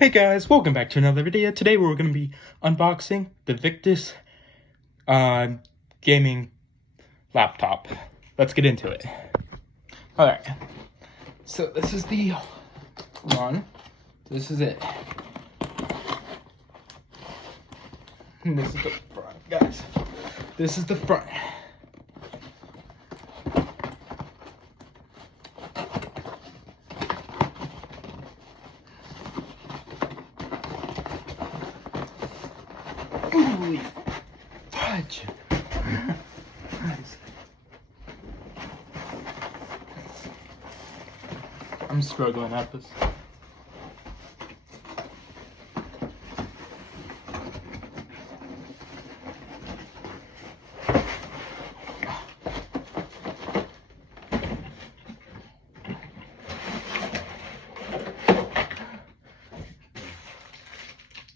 Hey guys, welcome back to another video. Today we're going to be unboxing the Victus gaming laptop. Let's get into it. Alright, so this is the one. This is it. And this is the front, guys. This is the front. Holy fudge. Nice. I'm struggling at this.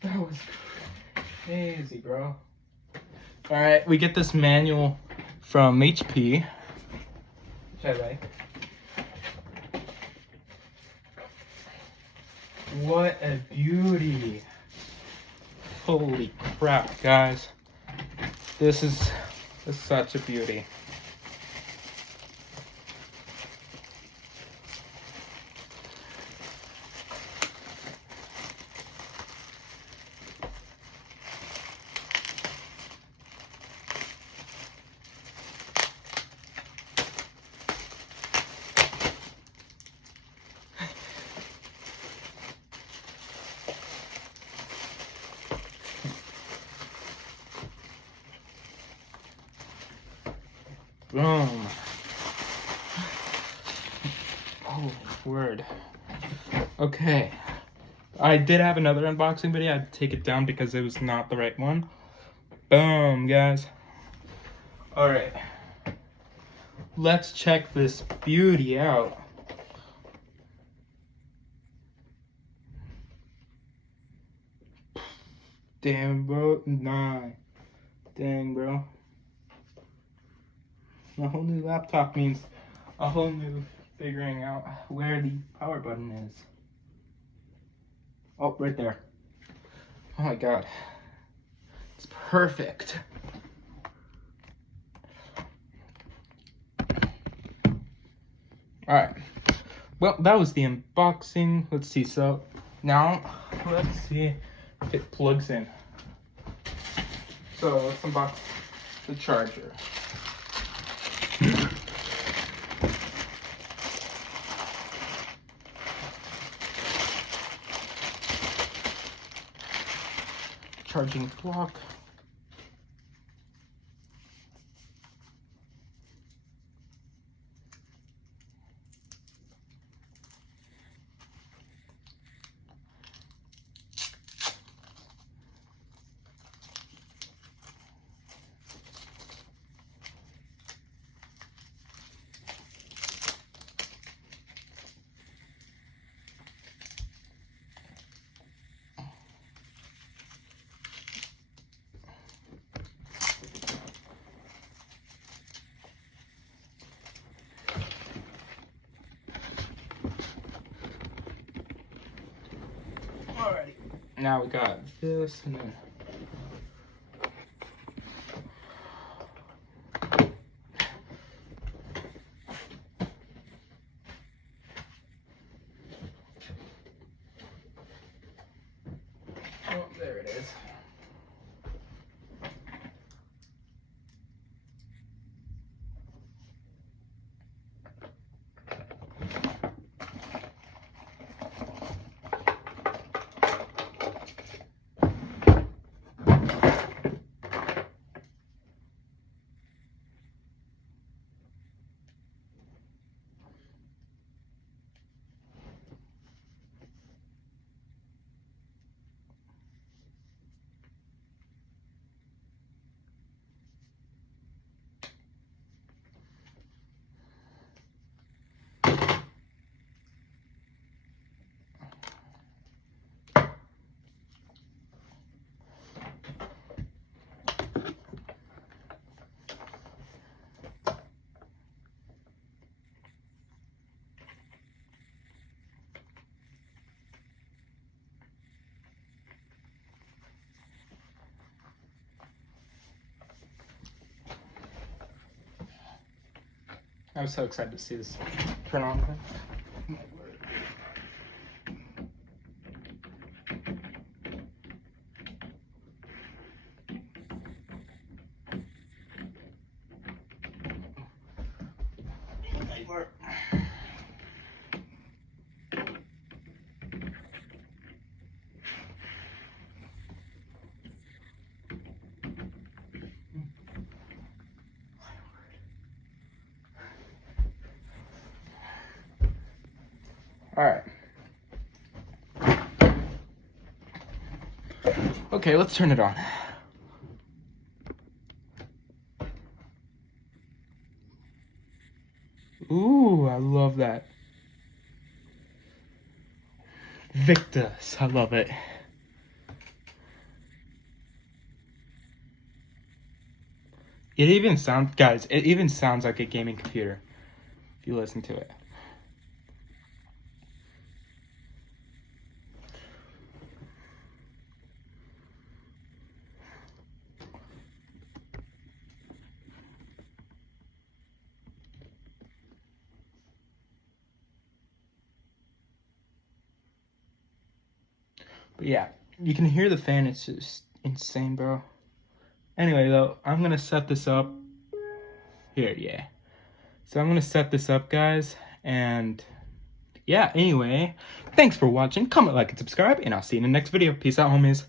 That was crazy, bro. Alright, we get this manual from HP, which I like. What a beauty. Holy crap, guys. This is such a beauty. Boom. Oh, word. Okay. I did have another unboxing video. I had to take it down because it was not the right one. Boom, guys. Alright. Let's check this beauty out. Damn, bro. Nah. Dang, bro. A whole new laptop means a whole new figuring out where the power button is. Oh, right there. Oh my god. It's perfect. Alright. Well, that was the unboxing. Let's see. So, now, let's see if it plugs in. So, let's unbox the charger. Charging block. Alrighty. Now we got this and then oh, there it is. I'm so excited to see this turn on. All right. Okay, let's turn it on. Ooh, I love that. Victus, I love it. It even sounds, guys, it even sounds like a gaming computer if you listen to it. But yeah, you can hear the fan. It's just insane, bro. Anyway, though, I'm going to set this up. Here, yeah. So I'm going to set this up, guys. And yeah, anyway, thanks for watching. Comment, like, and subscribe. And I'll see you in the next video. Peace out, homies.